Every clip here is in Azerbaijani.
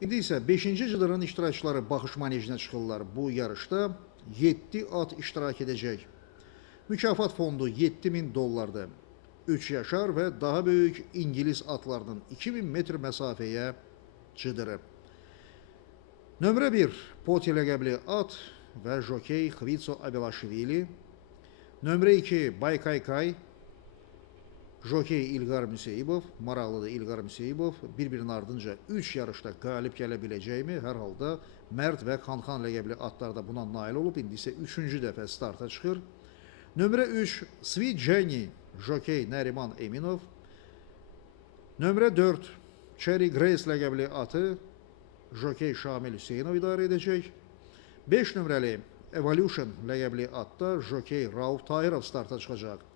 İndi isə 5-ci cıdırın iştirakçıları baxış manecinə çıxırlar. Bu yarışda 7 at iştirak edəcək. Mükafat fondu 7000 dollardır. 3 yaşar və daha böyük İngilis atlarının 2000 metr məsafəyə cıdırı. Nömrə 1 Poti ləqəbli at və jokey Xvitso Abelaşvili. Nömrə 2 Baykaykay Jokey İlqar Müseyibov, maraqlıdır İlqar Müseyibov bir-birinin ardınca 3 yarışda qalib gələ biləcəkmi? Hər halda Mərd və Xanxan ləqəbli atlar da buna nail olub. İndi isə 3-cü dəfə starta çıxır. Nömrə 3 Sweet Jenny, Jokey Nəriman Eminov. Nömrə 4 Cherry Grace ləqəbli atı Jokey Şamil Hüseynov idarə edəcək. 5 nömrəli Evolution ləqəbli atda Jokey Rauf Tahirov starta çıxacaq.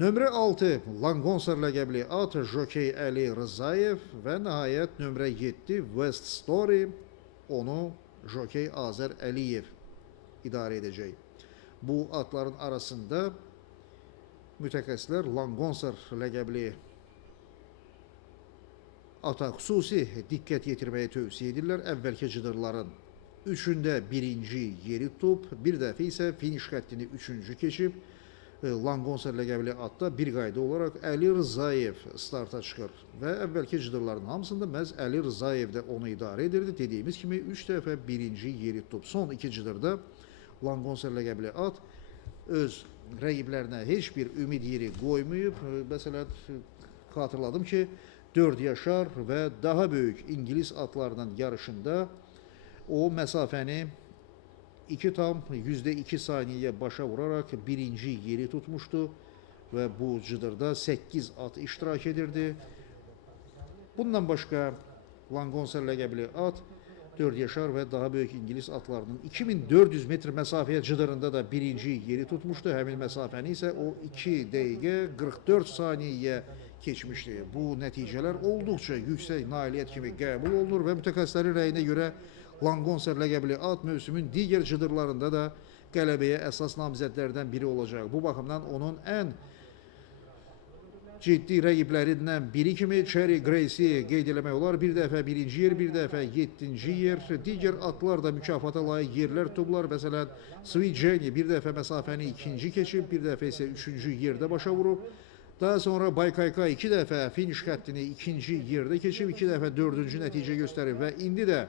Nömrə 6 Langonser ləqəbli at Jokey Əli Rızayev və nəhayət nömrə 7 West Story onu Jokey Azər Əliyev idarə edəcək. Bu atların arasında mütəxəssislər Langonser ləqəbli ata xüsusi diqqət yetirməyi tövsiyə edirlər. Əvvəlki cıdırların üçündə birinci yeri tutub, bir dəfə isə finiş xəttini üçüncü keçib. E, Langonser ləqəbli atda bir qayda olaraq Əli Rzayev starta çıxır və əvvəlki cıdırların hamısında məhz Əli Rzayev də onu idarə edirdi. Dediyimiz kimi 3 dəfə birinci yeri tutub. Son iki cıdırda Langonser ləqəbli at öz rəqiblərinə heç bir ümid yeri qoymayıb. E, Məsələn, xatırladım ki, 4 yaşar və daha böyük İngilis atlarının yarışında o məsafəni 2 tam %2 saniyeye başa vuraraq birinci yeri tutmuştu və bu cıdırda 8 at iştirak edirdi. Bundan başqa Langonser ləqəbli at 4 yaşar və daha böyük İngilis atlarının 2400 metr məsafəyə cıdırında da birinci yeri tutmuşdu. Həmin məsafəni isə o 2 dəqiqə 44 saniyəyə keçmişdi. Bu nəticələr olduqca yüksək nailiyyət kimi qəbul olunur və mütəxəssislərin rəyinə görə Langonser ləqəbli at mövsümün digər cıdırlarında da qələbəyə əsas namizədlərdən biri olacaq. Bu baxımdan onun ən ciddi rəqiblərindən biri kimi Cherry Grace-i qeyd eləmək olar. Bir dəfə birinci yer, bir dəfə yeddinci yer. Digər atlar da mükafata layiq yerlər tutublar. Məsələn, Sweet Jenny bir dəfə məsafəni ikinci keçib, bir dəfə isə üçüncü yerdə başa vurub. Daha sonra Baykayka iki dəfə finish xəttini ikinci yerdə keçib, iki dəfə dördüncü nəticə göstərib və indi də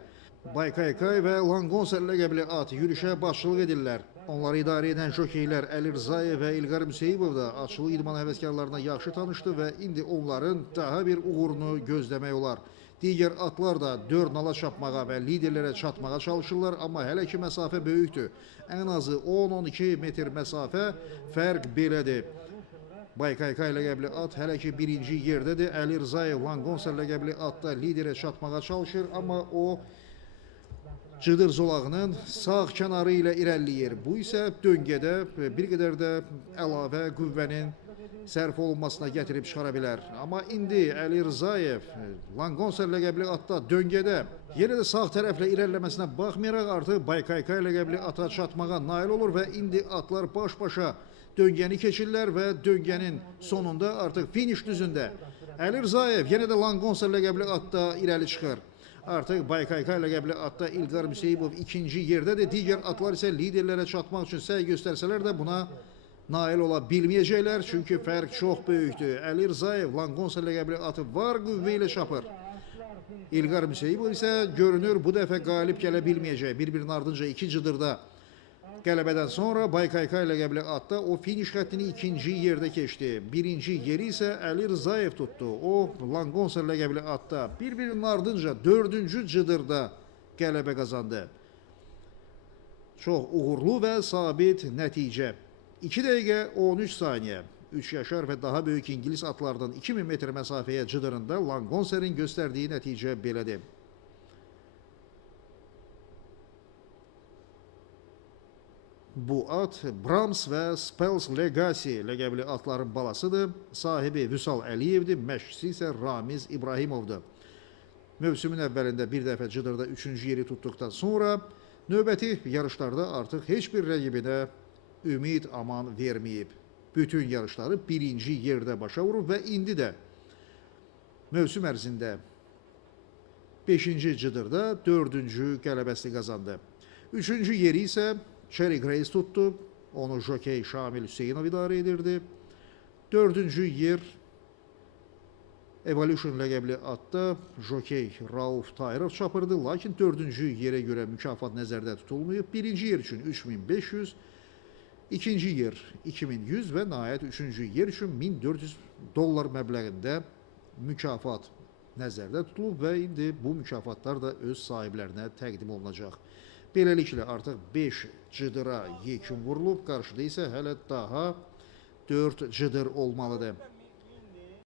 Baykaykay və Langonser ləqəbli at yürüşə başçılıq edirlər. Onları idarə edən jokeylər Əli Rzayev və İlqar Müseyibov da açılı idman həvəskarlarına yaxşı tanışdı və indi onların daha bir uğurunu gözləmək olar. Digər atlar da 4 nala çapmağa və liderlərə çatmağa çalışırlar, amma hələ ki məsafə böyükdür. Ən azı 10-12 metr məsafə fərq belədir. Baykayka ləqəbli at hələ ki birinci yerdədir. Əli Rzayev Langonser ləqəbli atda liderə çatmağa çalışır, amma o cıdır zolağının sağ kənarı ilə irəliləyir. Bu isə döngədə bir qədər də əlavə qüvvənin sərf olunmasına gətirib çıxara bilər. Amma indi Əli Rzayev Langonser ləqəbli atda döngədə yenə də sağ tərəflə irəliləməsinə baxmayaraq artıq Baykayka ləqəbli ata çatmağa nail olur və indi atlar baş-başa döngəni keçirlər və döngənin sonunda artıq finiş düzündə Əli Rzayev yenə də Langonser ləqəbli atda irəli çıxır. Artıq Baykayka ləqəbli atda İlqar Müseyibov ikinci yerdədir. Digər atlar isə liderlərə çatmaq üçün səy göstərsələr də buna nail ola bilməyəcəklər. Çünki fərq çox böyükdür. Əli Rzayev Langonser ləqəbli atı var qüvvə ilə çapır. İlqar Müseyibov isə görünür bu dəfə qalib gələ bilməyəcək. Bir-birinin ardınca iki cıdırda qələbədən sonra Baykayka ləqəbli atda o finiş xəttini ikinci yerdə keçdi. Birinci yeri isə Əli Rzayev tutdu. O Langonser ləqəbli atda bir-birinin ardınca dördüncü cıdırda qələbə qazandı. Çox uğurlu və sabit nəticə. 2 dəqiqə 13 saniyə. 3 yaşar və daha böyük İngilis atlardan 2000 metr məsafəyə cıdırında Langonserin göstərdiyi nəticə belədir. Bu at Brahms və Spels Legacy ləqəbli atların balasıdır. Sahibi Vüsal Əliyevdir, məşqçisi isə Ramiz İbrahimovdur. Mövsümün əvvəlində bir dəfə cıdırda 3-cü yeri tutduqdan sonra növbəti yarışlarda artıq heç bir rəqibinə ümid aman verməyib. Bütün yarışları birinci yerdə başa vurub və indi də mövsüm ərzində 5-ci cıdırda 4-cü qələbəsini qazandı. 3-cü yeri isə Cherry Grace tuttu. Onu jokey Şamil Hüseynov idarə edirdi. 4-cü yer Evolution ləqəbli atda jokey Rauf Tayrov çapırdı, lakin 4-cü yerə görə mükafat nəzərdə tutulmayıb. 1-ci yer üçün 3500, ikinci yer 2100 və nəhayət üçüncü yer üçün 1400 dollar məbləğində mükafat nəzərdə tutulub və indi bu mükafatlar da öz sahiblərinə təqdim olunacaq. Beləliklə artıq 5 cıdıra yekun vurulub, qarşıda isə hələ daha 4 cıdır olmalıdır.